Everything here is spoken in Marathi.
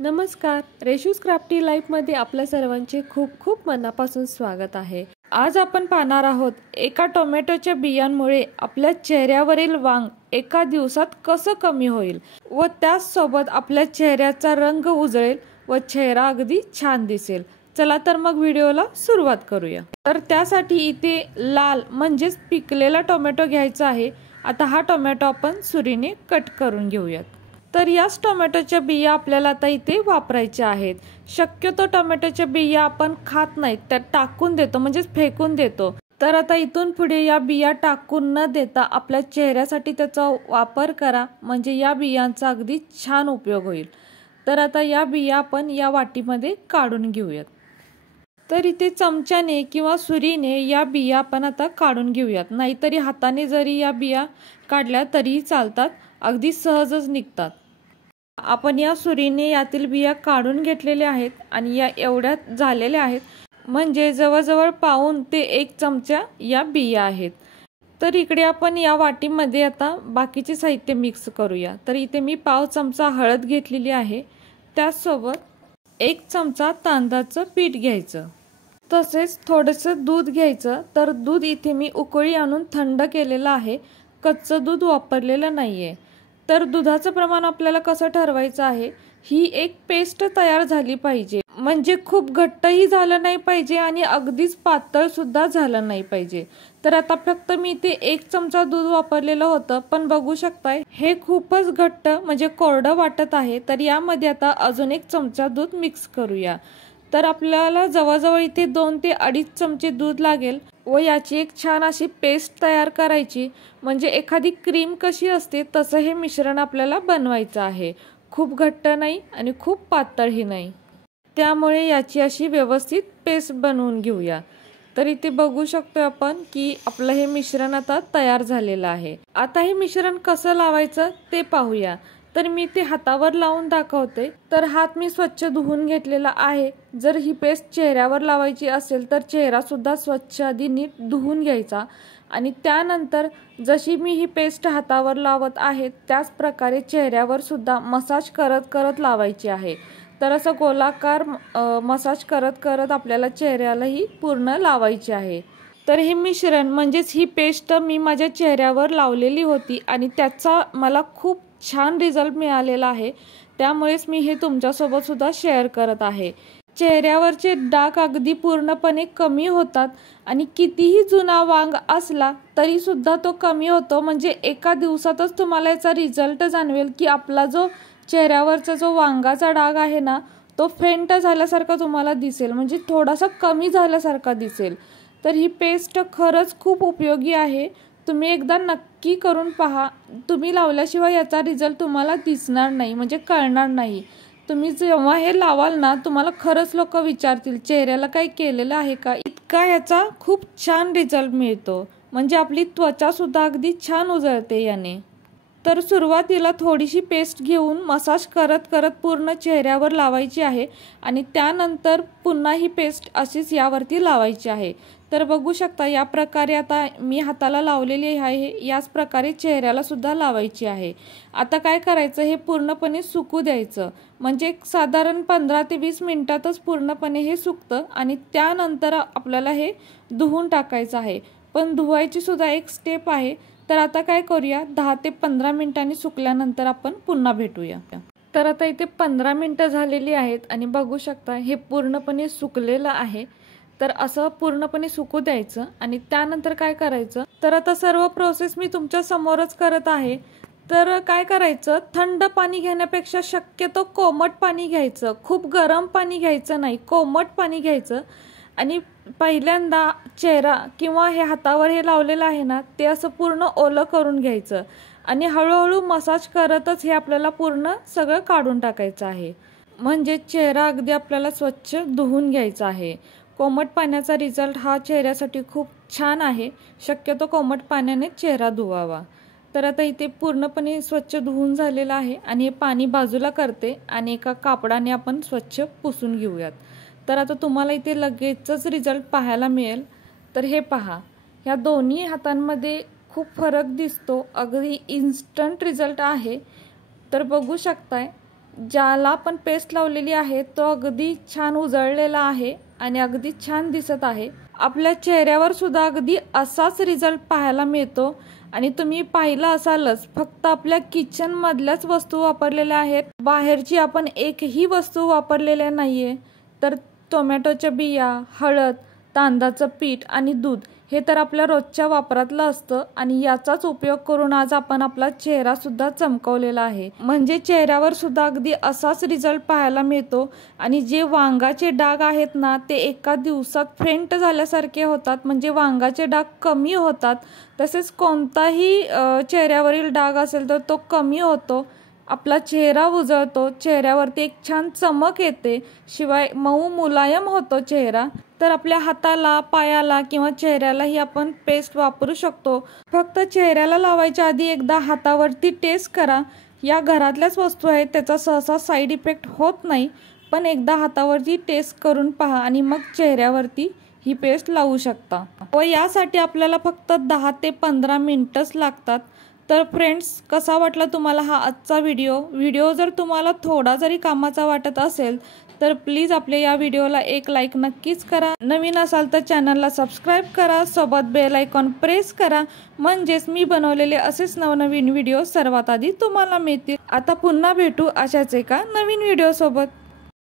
नमस्कार, रेशूज क्राफ्टी लाईफमध्ये आपल्या सर्वांचे खूप खूप मनापासून स्वागत आहे। आज आपण पाहणार आहोत एका टोमॅटोच्या बियांमुळे आपल्या चेहऱ्यावरील वांग एका दिवसात कसं कमी होईल व त्यासोबत आपल्या चेहऱ्याचा रंग उजळेल व चेहरा अगदी छान दिसेल। चला तर मग व्हिडिओला सुरुवात करूया। तर त्यासाठी इथे लाल म्हणजेच पिकलेला टोमॅटो घ्यायचा आहे। आता हा टोमॅटो आपण सुरीने कट करून घेऊयात। तर याच टोमॅटोच्या बिया आपल्याला आता इथे वापरायच्या आहेत। शक्यतो टोमॅटोच्या बिया आपण खात नाहीत, त्यात टाकून देतो म्हणजे फेकून देतो। तर आता इथून पुढे या बिया टाकून न देता आपल्या चेहऱ्यासाठी त्याचा वापर करा, म्हणजे या बियांचा अगदी छान उपयोग होईल। तर आता या बिया आपण या वाटीमध्ये काढून घेऊयात। तर इथे चमच्याने किंवा सुरीने या बिया आपण आता काढून घेऊयात, नाहीतरी हाताने जरी या बिया काढल्या तरीही चालतात, अगदी सहजच निघतात। आपण या सुरीने यातील बिया काढून घेतलेल्या आहेत आणि या एवढ्या झालेल्या आहेत, म्हणजे जवळजवळ पाऊण ते 1 चमचा या बिया आहेत। तर इकडे आपण या वाटीमध्ये आता बाकीचे साहित्य मिक्स करूया। तर इथे मी पाव चमचा हळद घेतलेली आहे, त्याचसोबत 1 चमचा तांदळाचं पीठ घ्यायचं, तसेच थोडंसं दूध घ्यायचं। तर दूध इथे मी उकळी आणून थंड केलेलं आहे, कच्चं दूध वापरलेलं नाहीये। तर दुधाचं प्रमाण आपल्याला कसं ठरवायचं आहे, ही एक पेस्ट तयार झाली पाहिजे, म्हणजे खूप घट्टही झालं नाही पाहिजे आणि अगदीच पातळ सुद्धा झालं नाही पाहिजे। तर आता फक्त मी इथे 1 चमचा दूध वापरलेलं होतं, पण बघू शकताय हे खूपच घट्ट म्हणजे कोरडं वाटत आहे। तर यामध्ये आता अजून 1 चमचा दूध मिक्स करूया। तर आपल्याला जवळजवळ इथे 2 ते 2.5 चमचे दूध लागेल व याची एक छान अशी पेस्ट तयार करायची, म्हणजे एखादी क्रीम कशी असते तसं हे मिश्रण आपल्याला बनवायचं आहे। खूप घट्ट नाही आणि खूप पातळही नाही, त्यामुळे याची अशी व्यवस्थित पेस्ट बनवून घेऊया। तर इथे बघू शकतो आपण की आपलं हे मिश्रण आता तयार झालेलं आहे। आता हे मिश्रण कसं लावायचं ते पाहूया। तर मी ते हातावर लावून दाखवते। तर हात मी स्वच्छ धुवून घेतलेला आहे। जर ही पेस्ट चेहऱ्यावर लावायची असेल तर चेहरा सुद्धा स्वच्छ आधी नीट धुवून घ्यायचा आणि त्यानंतर जशी मी ही पेस्ट हातावर लावत आहे त्याच प्रकारे चेहऱ्यावर सुद्धा मसाज करत करत लावायची आहे। तर असं गोलाकार मसाज करत करत आपल्याला चेहऱ्याला ही पूर्ण लावायची आहे। तर हे मिश्रण म्हणजेच ही पेस्ट मी माझ्या चेहऱ्यावर लावलेली होती आणि त्याचा मला खूप छान रिझल्ट मिळालेला आहे, त्यामुळेच मी हे तुमच्यासोबत सुद्धा शेअर करत आहे। चेहऱ्यावरचे डाग अगदी पूर्णपणे कमी होतात आणि कितीही जुना वांग असला तरी सुद्धा तो कमी होतो, म्हणजे एका दिवसातच तुम्हाला याचा रिझल्ट जाणवेल की आपला जो चेहऱ्यावरचा जो वांगाचा डाग आहे ना, तो फेंट झाल्यासारखा तुम्हाला दिसेल, म्हणजे थोडासा कमी झाल्यासारखा दिसेल। तर ही पेस्ट खरंच खूप उपयोगी आहे, तुम्ही एकदा नक्की करून पहा। तुम्ही लावल्याशिवाय याचा रिझल्ट तुम्हाला दिसणार नाही, म्हणजे कळणार नाही। तुम्ही जेव्हा हे लावाल ना, तुम्हाला खरंच लोक विचारतील चेहऱ्याला काही केलेलं आहे का, इतका याचा खूप छान रिझल्ट मिळतो, म्हणजे आपली त्वचा सुद्धा अगदी छान उजळते याने। तर सुरुवातीला थोडीशी पेस्ट घेऊन मसाज करत करत पूर्ण चेहऱ्यावर लावायची आहे आणि त्यानंतर पुन्हा ही पेस्ट अशीच यावरती लावायची आहे। तर बघू शकता या प्रकारे आता मी हाताला लावलेली आहे, याच प्रकारे चेहऱ्याला सुद्धा लावायची आहे। आता काय करायचं, हे पूर्णपणे सुकू द्यायचं, म्हणजे साधारण 15 ते 20 मिनिटातच पूर्णपणे हे सुकतं आणि त्यानंतर आपल्याला हे धुवून टाकायचं आहे। पण धुवायची सुद्धा एक स्टेप आहे। तर आता काय करूया, 10 ते 15 मिनिटांनी सुकल्यानंतर आपण पुन्हा भेटूया। तर आता इथे 15 मिनिटं झालेली आहेत आणि बघू शकता हे पूर्णपणे सुकलेलं आहे। तर असं पूर्णपणे सुकू द्यायचं आणि त्यानंतर काय करायचं, तर आता सर्व प्रोसेस मी तुमच्या समोरच करत आहे। तर काय करायचं, थंड पाणी घेण्यापेक्षा शक्यतो कोमट पाणी घ्यायचं, खूप गरम पाणी घ्यायचं नाही, कोमट पाणी घ्यायचं आणि पहिल्यांदा चेहरा किंवा हे हातावर हे लावलेलं आहे ना ते असं पूर्ण ओलं करून घ्यायचं आणि हळूहळू मसाज करतच हे आपल्याला पूर्ण सगळं काढून टाकायचं आहे, म्हणजे चेहरा अगदी आपल्याला स्वच्छ धुवून घ्यायचा आहे। कोमट पाण्याचा रिझल्ट हा चेहऱ्यासाठी खूप छान आहे, शक्यतो कोमट पाण्याने चेहरा धुवावा। तर आता इथे पूर्णपणे स्वच्छ धुवून झालेलं आहे आणि हे पाणी बाजूला करते आणि एका कापडाने आपण स्वच्छ पुसून घेऊयात। तर आता तुम्हाला इथे लगेचच रिझल्ट पाहायला मिळेल। तर हे पहा, ह्या दोन्ही हातांमध्ये खूप फरक दिसतो, अगदी इन्स्टंट रिझल्ट आहे। तर बघू शकताय ज्याला आपण पेस्ट लावलेली आहे तो अगदी छान उजळलेला आहे आणि अगदी छान दिसत आहे। आपल्या चेहऱ्यावर सुद्धा अगदी असाच रिझल्ट पाहायला मिळतो आणि तुम्ही पाहिलं असालच, फक्त आपल्या किचन मधल्याच वस्तू वापरलेल्या आहेत, बाहेरची आपण एकही वस्तू वापरलेल्या नाहीये। तर टोमॅटोच्या बिया, हळद, तांदळाचं पीठ आणि दूध हे तर आपल्या रोजच्या वापरातलं असतं आणि याचाच उपयोग करून आज आपण आपला चेहरा सुद्धा चमकवलेला आहे। म्हणजे चेहऱ्यावर सुद्धा अगदी असाच रिझल्ट पाहायला मिळतो आणि जे वांगाचे डाग आहेत ना ते एका दिवसात फेंट झाल्यासारखे होतात, म्हणजे वांगाचे डाग कमी होतात। तसेच कोणताही चेहऱ्यावरील डाग असेल तर तो कमी होतो, आपला चेहरा उजळतो, चेहऱ्यावरती एक छान चमक येते, शिवाय मऊ मुलायम होतो चेहरा। तर आपल्या हाताला, पायाला किंवा चेहऱ्यालाही आपण पेस्ट वापरू शकतो। फक्त चेहऱ्याला लावायच्या आधी एकदा हातावरती टेस्ट करा। या घरातल्याच वस्तू आहेत, त्याचा सहसा साईड इफेक्ट होत नाही, पण एकदा हातावरती टेस्ट करून पहा आणि मग चेहऱ्यावरती ही पेस्ट लावू शकता। व यासाठी आपल्याला फक्त 10 ते 15 मिनिटच लागतात। तर फ्रेंड्स, कसा वाटला तुम्हाला हा आजचा व्हिडिओ जर तुम्हाला थोडा जरी कामाचा वाटत असेल तर प्लीज आपल्या या व्हिडिओला एक लाईक नक्कीच करा। नवीन असाल तर चॅनलला सबस्क्राईब करा, सोबत बेल आयकॉन प्रेस करा, म्हणजेच मी बनवलेले असेच नवनवीन व्हिडिओ सर्वात आधी तुम्हाला मिळतील। आता पुन्हा भेटू अशाच एका नवीन व्हिडिओ सोबत।